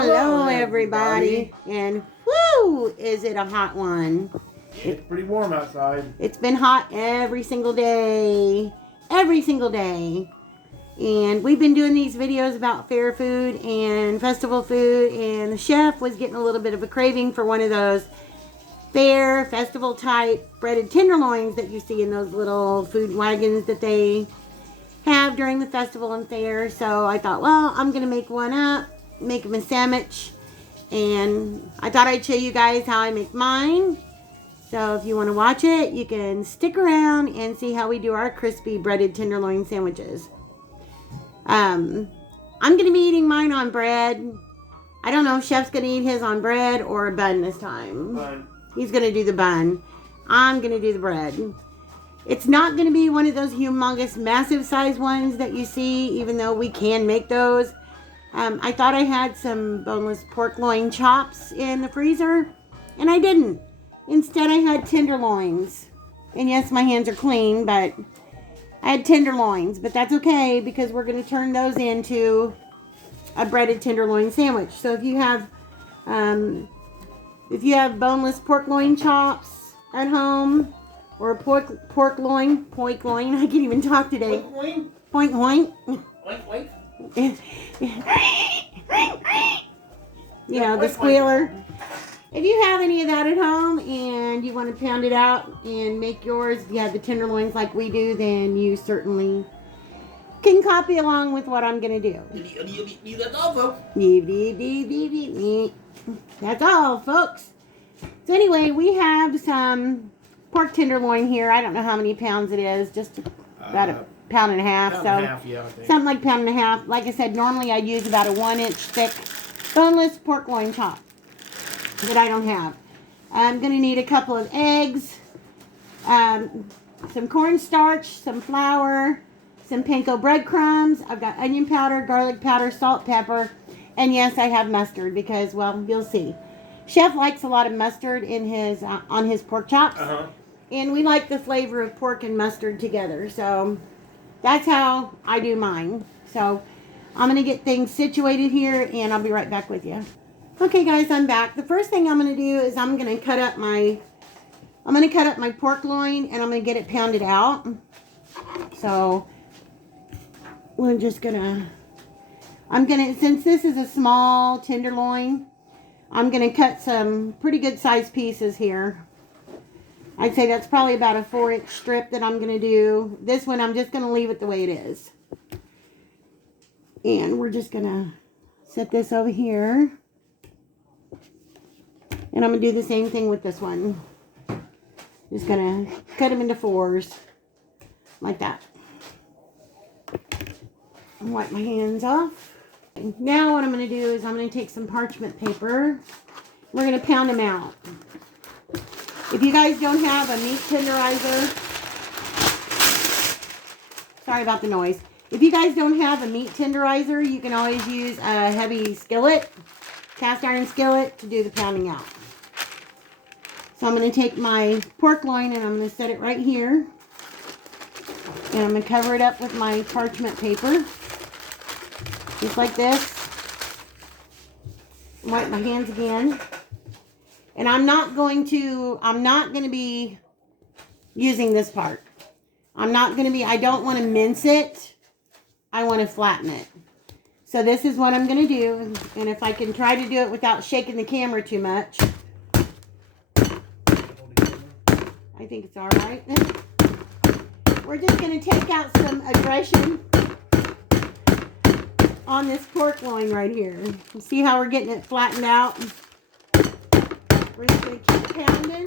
Hello, everybody. And whoo, is it a hot one? It's pretty warm outside. It's been hot every single day. Every single day. And we've been doing these videos about fair food and festival food. And the chef was getting a little bit of a craving for one of those fair festival type breaded tenderloins that you see in those little food wagons that they have during the festival and fair. So I thought, well, I'm going to make one up. Make them a sandwich, and I thought I'd show you guys how I make mine. So if you want to watch it, you can stick around and see how we do our crispy breaded tenderloin sandwiches. I'm going to be eating mine on bread. I don't know if Chef's going to eat his on bread or a bun this time. Bun. He's going to do the bun. I'm going to do the bread. It's not going to be one of those humongous, massive size ones that you see, even though we can make those. I thought I had some boneless pork loin chops in the freezer, and I didn't. Instead, I had tenderloins. And yes, my hands are clean, but I had tenderloins. But that's okay, because we're going to turn those into a breaded tenderloin sandwich. So if you have boneless pork loin chops at home, or pork loin, I can't even talk today. Point loin. Yeah, the squealer. If you have any of that at home and you want to pound it out and make yours, if you have the tenderloins like we do, then you certainly can copy along with what I'm going to do. That's all, folks. That's all, folks. So anyway, we have some pork tenderloin here. I don't know how many pounds it is, just about a pound and a half. Yeah, I think. Something like pound and a half. Like I said, normally I'd use about a 1-inch thick boneless pork loin chop that I don't have. I'm going to need a couple of eggs, some cornstarch, some flour, some panko breadcrumbs. I've got onion powder, garlic powder, salt, pepper, and yes, I have mustard because, well, you'll see. Chef likes a lot of mustard in his on his pork chops, and we like the flavor of pork and mustard together. So that's how I do mine. So I'm going to get things situated here, and I'll be right back with you. Okay, guys, I'm back. The first thing I'm going to do is I'm going to cut up my pork loin, and I'm going to get it pounded out. So we're just going to, since this is a small tenderloin, I'm going to cut some pretty good sized pieces here. I'd say that's probably about a 4-inch strip that I'm going to do. This one, I'm just going to leave it the way it is. And we're just going to set this over here. And I'm going to do the same thing with this one. Just going to cut them into 4s. Like that. And wipe my hands off. And now what I'm going to do is I'm going to take some parchment paper. We're going to pound them out. If you guys don't have a meat tenderizer, sorry about the noise. If you guys don't have a meat tenderizer, you can always use a heavy skillet, cast iron skillet, to do the pounding out. So I'm going to take my pork loin and I'm going to set it right here. And I'm going to cover it up with my parchment paper. Just like this. Wipe my hands again. And I'm not going to be using this part. I don't want to mince it. I want to flatten it. So this is what I'm going to do. And if I can try to do it without shaking the camera too much, I think it's all right. We're just going to take out some aggression on this pork loin right here. See how we're getting it flattened out? We're just going to keep pounding.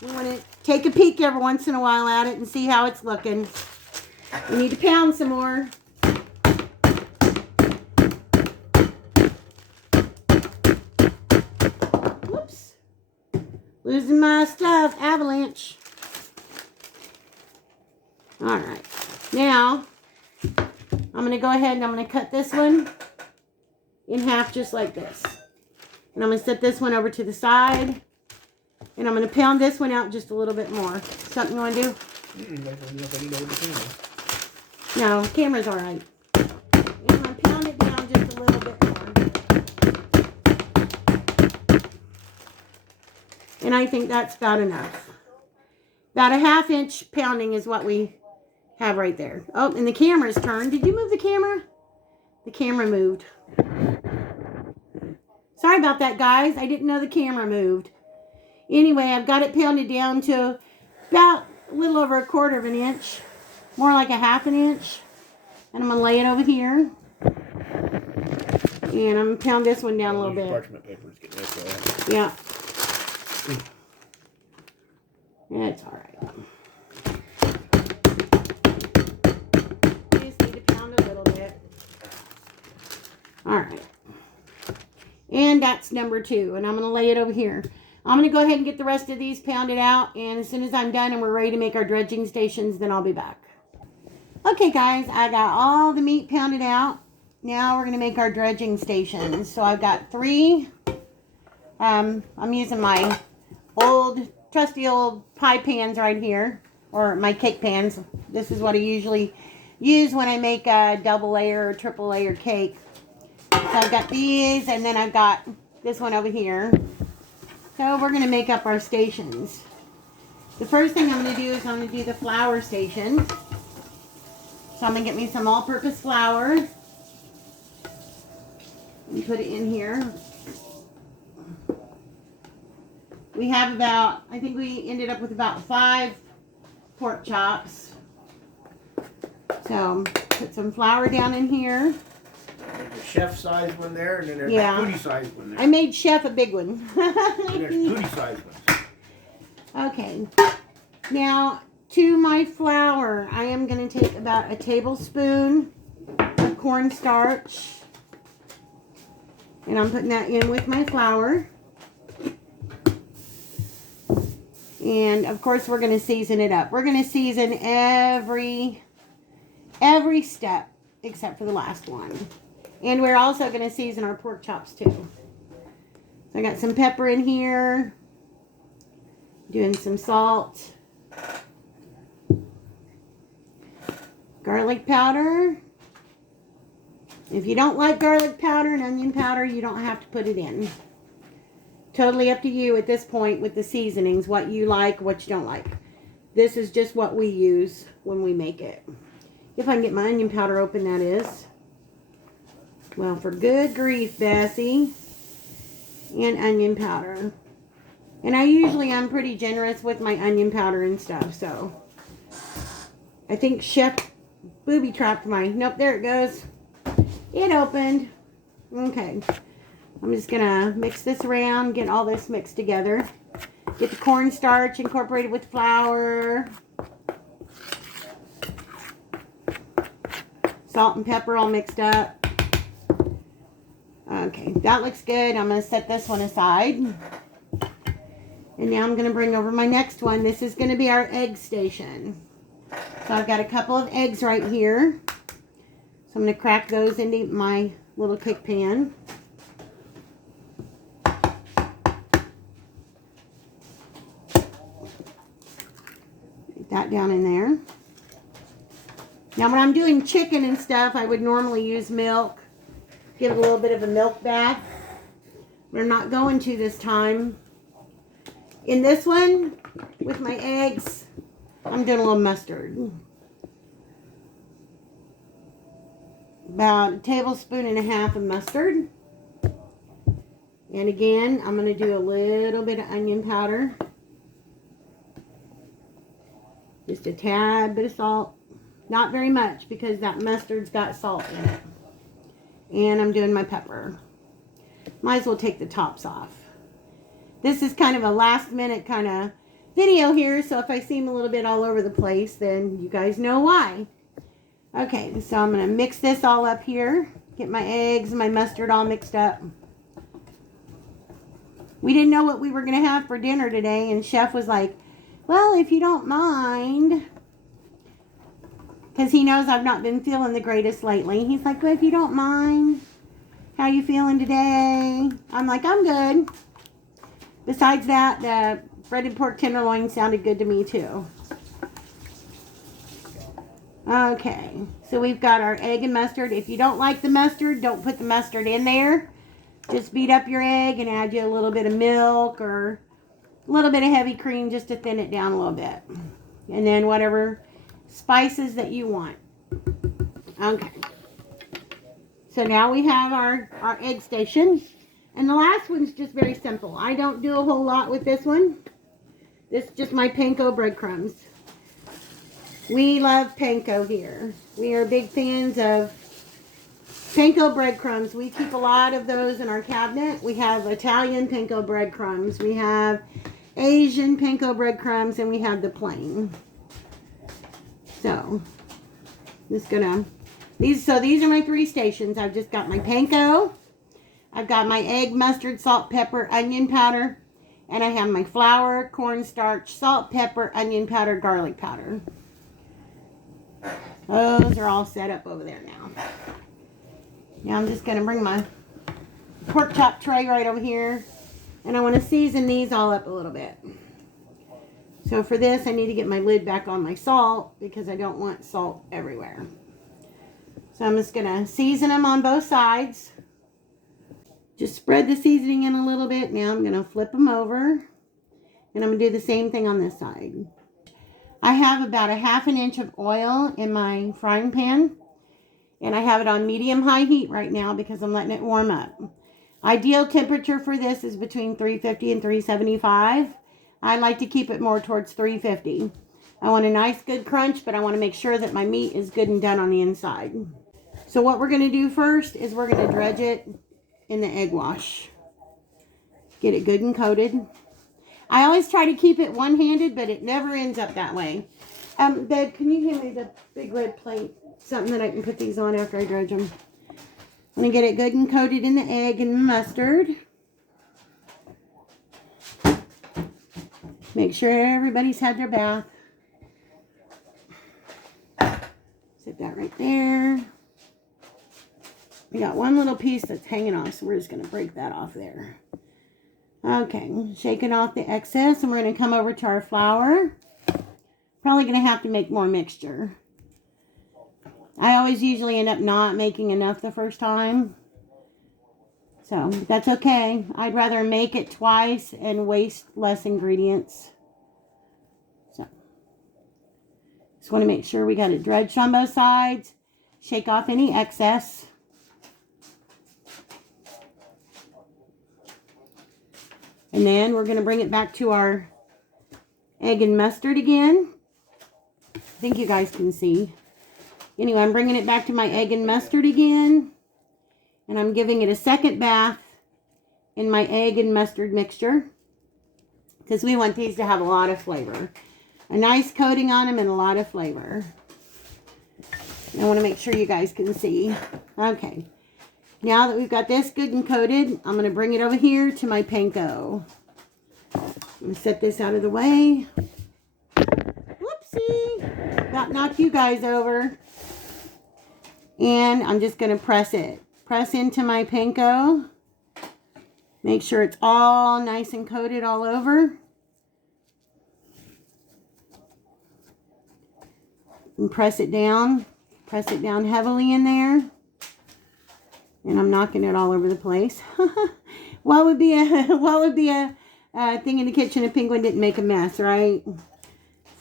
We want to take a peek every once in a while at it and see how it's looking. We need to pound some more. Whoops. Losing my stuff. Avalanche. Alright. Now, I'm going to go ahead and I'm going to cut this one in half just like this. And I'm going to set this one over to the side. And I'm going to pound this one out just a little bit more. Something you want to do? No, camera's all right. I'm going to pound it down just a little bit more. And I think that's about enough. About a 1/2 inch pounding is what we have right there. Oh, and the camera's turned. Did you move the camera? The camera moved. Sorry about that, guys. I didn't know the camera moved. Anyway, I've got it pounded down to about a little over 1/4 inch. More like a 1/2 inch. And I'm going to lay it over here. And I'm going to pound this one down a little bit. Parchment paper is getting this Yeah. It's all right. You just need to pound a little bit. All right. And that's number 2. And I'm going to lay it over here. I'm going to go ahead and get the rest of these pounded out. And as soon as I'm done and we're ready to make our dredging stations, then I'll be back. Okay, guys. I got all the meat pounded out. Now we're going to make our dredging stations. So I've got 3. I'm using my trusty old pie pans right here. Or my cake pans. This is what I usually use when I make a double layer or triple layer cake. So I've got these, and then I've got this one over here. So we're going to make up our stations. The first thing I'm going to do is I'm going to do the flour station. So I'm going to get me some all-purpose flour. And put it in here. We have about, I think we ended up with about 5 pork chops. So put some flour down in here. There's a chef size one there, and then there's a booty size one there. I made chef a big one. And there's booty size ones. Okay. Now, to my flour, I am going to take about a tablespoon of cornstarch. And I'm putting that in with my flour. And, of course, we're going to season it up. We're going to season every step except for the last one. And we're also going to season our pork chops too. So I got some pepper in here. Doing some salt. Garlic powder. If you don't like garlic powder and onion powder, you don't have to put it in. Totally up to you at this point with the seasonings. What you like, what you don't like. This is just what we use when we make it. If I can get my onion powder open, that is. Well, for good grief, Bessie. And onion powder. And I'm pretty generous with my onion powder and stuff, so. I think Chef booby trapped nope, there it goes. It opened. Okay. I'm just going to mix this around, get all this mixed together. Get the cornstarch incorporated with flour. Salt and pepper all mixed up. Okay, that looks good. I'm going to set this one aside. And now I'm going to bring over my next one. This is going to be our egg station. So I've got a couple of eggs right here. So I'm going to crack those into my little cake pan. Get that down in there. Now when I'm doing chicken and stuff, I would normally use milk. Give it a little bit of a milk bath. We're not going to this time. In this one, with my eggs, I'm doing a little mustard. About 1.5 tablespoons of mustard. And again, I'm going to do a little bit of onion powder. Just a tad bit of salt. Not very much because that mustard's got salt in it. And I'm doing my pepper. Might as well take the tops off. This is kind of a last minute kind of video here, so if I seem a little bit all over the place, then you guys know why. Okay, so I'm going to mix this all up here. Get my eggs and my mustard all mixed up. We didn't know what we were going to have for dinner today, and Chef was like, well, if you don't mind, because he knows I've not been feeling the greatest lately. He's like, well, if you don't mind, how you feeling today? I'm like, I'm good. Besides that, the breaded pork tenderloin sounded good to me too. Okay, so we've got our egg and mustard. If you don't like the mustard, don't put the mustard in there. Just beat up your egg and add you a little bit of milk or a little bit of heavy cream just to thin it down a little bit. And then whatever spices that you want. Okay. So now we have our egg station. And the last one's just very simple. I don't do a whole lot with this one. This is just my panko breadcrumbs. We love panko here. We are big fans of panko breadcrumbs. We keep a lot of those in our cabinet. We have Italian panko breadcrumbs. We have Asian panko breadcrumbs, and we have the plain. So, just gonna these are my 3 stations. I've just got my panko, I've got my egg, mustard, salt, pepper, onion powder, and I have my flour, cornstarch, salt, pepper, onion powder, garlic powder. Those are all set up over there now. Now I'm just going to bring my pork chop tray right over here. And I want to season these all up a little bit. So for this, I need to get my lid back on my salt because I don't want salt everywhere. So I'm just going to season them on both sides. Just spread the seasoning in a little bit. Now I'm going to flip them over. And I'm going to do the same thing on this side. I have about 1/2 inch of oil in my frying pan. And I have it on medium-high heat right now because I'm letting it warm up. Ideal temperature for this is between 350 and 375. I like to keep it more towards 350. I want a nice good crunch, but I want to make sure that my meat is good and done on the inside. So what we're going to do first is we're going to dredge it in the egg wash. Get it good and coated. I always try to keep it one-handed, but it never ends up that way. Babe, can you hand me the big red plate? Something that I can put these on after I dredge them. I'm going to get it good and coated in the egg and the mustard. Make sure everybody's had their bath. Sit that right there. We got one little piece that's hanging off, so we're just going to break that off there. Okay, shaking off the excess, and we're going to come over to our flour. Probably going to have to make more mixture. I always usually end up not making enough the first time. So, that's okay. I'd rather make it twice and waste less ingredients. So, just want to make sure we got it dredged on both sides. Shake off any excess. And then we're going to bring it back to our egg and mustard again. I think you guys can see. Anyway, I'm bringing it back to my egg and mustard again. And I'm giving it a second bath in my egg and mustard mixture. Because we want these to have a lot of flavor. A nice coating on them and a lot of flavor. I want to make sure you guys can see. Okay. Now that we've got this good and coated, I'm going to bring it over here to my panko. I'm going to set this out of the way. Whoopsie. About knocked you guys over. And I'm just going to press it. Press into my panko. Make sure it's all nice and coated all over. And press it down. Press it down heavily in there. And I'm knocking it all over the place. What would be a thing in the kitchen if Penguin didn't make a mess, right?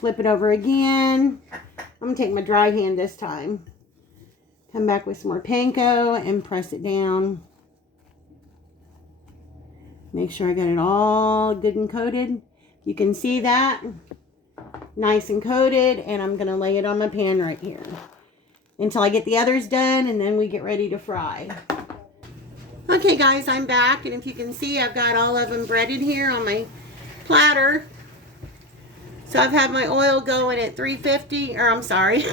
Flip it over again. I'm going to take my dry hand this time. Come back with some more panko and press it down. Make sure I got it all good and coated. You can see that. Nice and coated. And I'm going to lay it on my pan right here. Until I get the others done, and then we get ready to fry. Okay guys, I'm back, and if you can see, I've got all of them breaded here on my platter. So I've had my oil going at 350, or I'm sorry,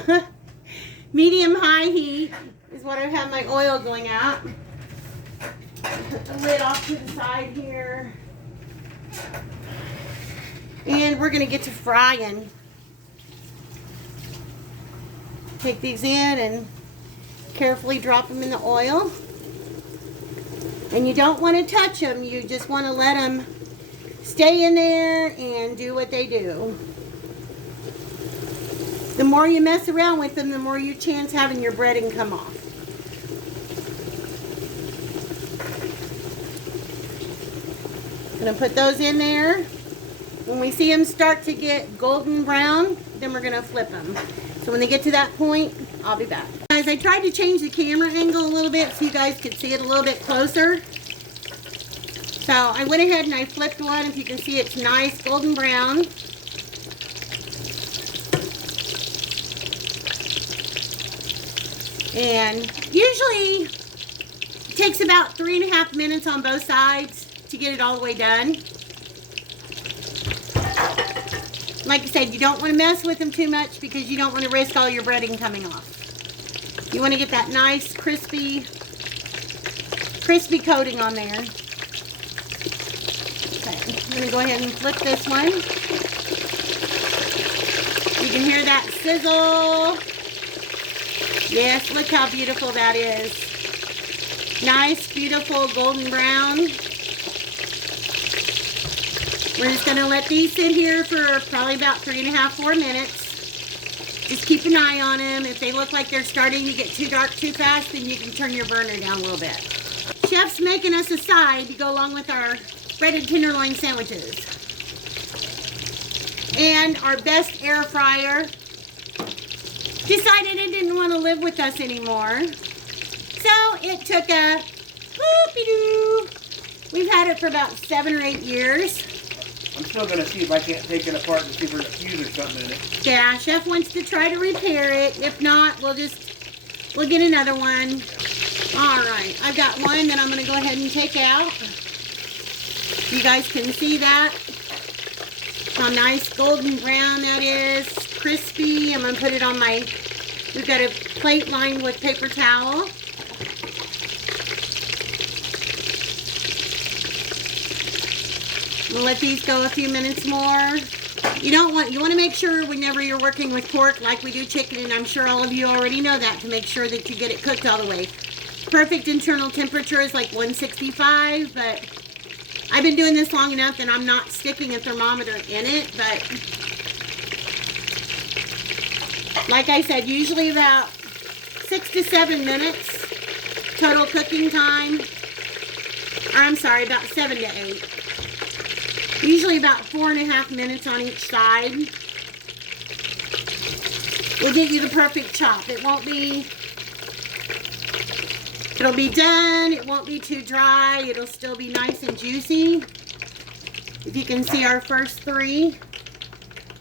medium-high heat is what I've had my oil going at. Put the lid off to the side here. And we're going to get to frying. Take these in and carefully drop them in the oil. And you don't want to touch them. You just want to let them stay in there and do what they do. The more you mess around with them, the more you chance having your breading come off. Gonna put those in there. When we see them start to get golden brown, then we're gonna flip them. So when they get to that point, I'll be back. Guys, I tried to change the camera angle a little bit so you guys could see it a little bit closer. So I went ahead and I flipped one. If you can see, it's nice golden brown. And usually it takes about 3.5 minutes on both sides to get it all the way done. Like I said, you don't want to mess with them too much because you don't want to risk all your breading coming off. You want to get that nice crispy coating on there. Okay, I'm going to go ahead and flip this one. You can hear that sizzle. Yes, look how beautiful that is. Nice, beautiful golden brown. We're just going to let these sit here for probably about 3.5, 4 minutes. Just keep an eye on them. If they look like they're starting to get too dark too fast, then you can turn your burner down a little bit. Chef's making us a side to go along with our breaded tenderloin sandwiches. And our best air fryer decided it didn't want to live with us anymore. So it took a whoopie-doo. We've had it for about 7 or 8 years. I'm still going to see if I can't take it apart and see if there's a fuse or something in it. Yeah, Chef wants to try to repair it. If not, we'll get another one. All right, I've got one that I'm going to go ahead and take out. You guys can see that. How nice golden brown that is. Crispy. I'm going to put it on my, we've got a plate lined with paper towel. We'll let these go a few minutes more. You want to make sure whenever you're working with pork like we do chicken, and I'm sure all of you already know that, to make sure that you get it cooked all the way. Perfect internal temperature is like 165, but I've been doing this long enough that I'm not sticking a thermometer in it, but like I said, usually about 6 to 7 minutes total cooking time. Or I'm sorry, about 7 to 8. Usually about 4.5 minutes on each side. We'll get you the perfect chop. It'll be done. It won't be too dry. It'll still be nice and juicy. If you can see our first 3.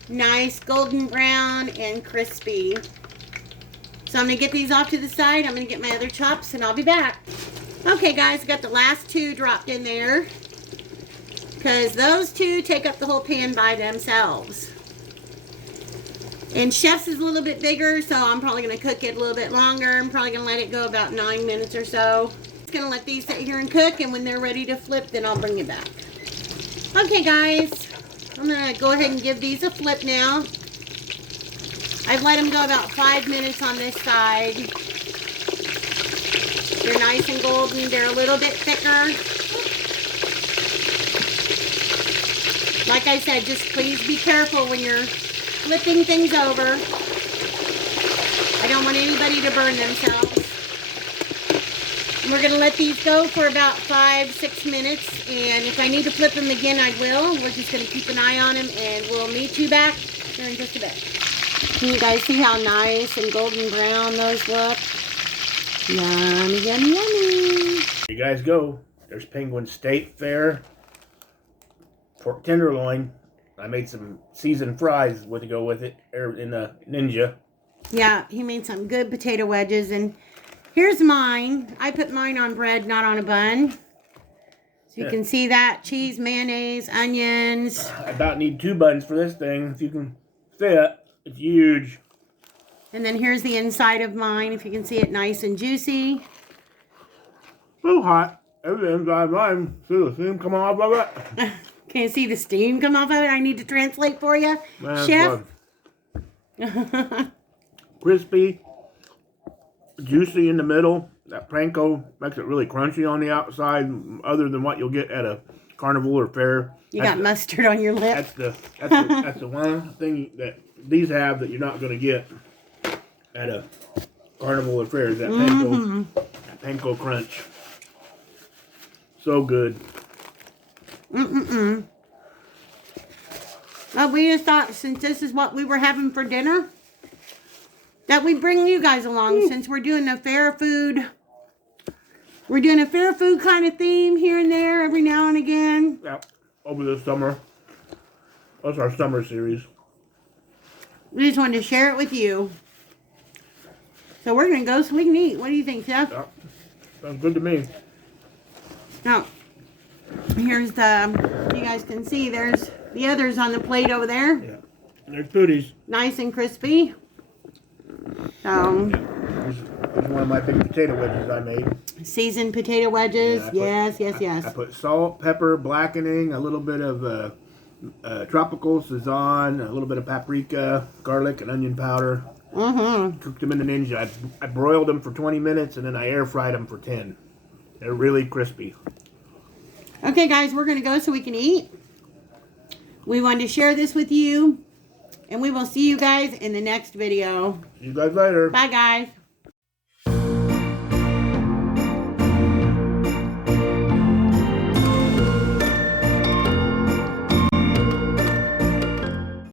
Nice golden brown and crispy. So I'm going to get these off to the side. I'm going to get my other chops and I'll be back. Okay guys, got the last 2 dropped in there. Because those 2 take up the whole pan by themselves. And Chef's is a little bit bigger, so I'm probably going to cook it a little bit longer. I'm probably going to let it go about 9 minutes or so. Just going to let these sit here and cook, and when they're ready to flip, then I'll bring it back. Okay, guys. I'm going to go ahead and give these a flip now. I've let them go about 5 minutes on this side. They're nice and golden. They're a little bit thicker. Like I said, just please be careful when you're flipping things over. I don't want anybody to burn themselves. And we're going to let these go for about 5-6 minutes. And if I need to flip them again, I will. We're just going to keep an eye on them. And we'll meet you back here in just a bit. Can you guys see how nice and golden brown those look? Yummy, yummy, yummy. There you guys go. There's Penguin State Fair. Pork tenderloin. I made some seasoned fries to go with it in the Ninja. Yeah, he made some good potato wedges. And here's mine. I put mine on bread, not on a bun. So you can see that. Cheese, mayonnaise, onions. I about need 2 buns for this thing. If you can fit. It's huge. And then here's the inside of mine. If you can see it, nice and juicy. A little hot. Every inside of mine. See the steam come off of it? Can you see the steam come off of it? I need to translate for you. Man, Chef. Crispy. Juicy in the middle. That panko makes it really crunchy on the outside, other than what you'll get at a carnival or fair. You got mustard on your lip. That's the one thing that these have that you're not going to get at a carnival or fair. Is that panko crunch. So good. Well, we just thought, since this is what we were having for dinner, that we bring you guys along. Since we're doing a fair food. We're doing a fair food kind of theme here and there every now and again. Yeah, over the summer. That's our summer series. We just wanted to share it with you. So we're going to go so we can eat. What do you think, Chef? Yeah, sounds good to me. Now, here's the, you guys can see, there's the others on the plate over there. Yeah, they're foodies. Nice and crispy. So, Here's one of my big potato wedges I made. Seasoned potato wedges. Yes. I put salt, pepper, blackening, a little bit of tropical Sazon, a little bit of paprika, garlic, and onion powder. Cooked them in the Ninja. I broiled them for 20 minutes, and then I air fried them for 10. They're really crispy. Okay, guys, we're going to go so we can eat. We wanted to share this with you, and we will see you guys in the next video. See you guys later. Bye, guys.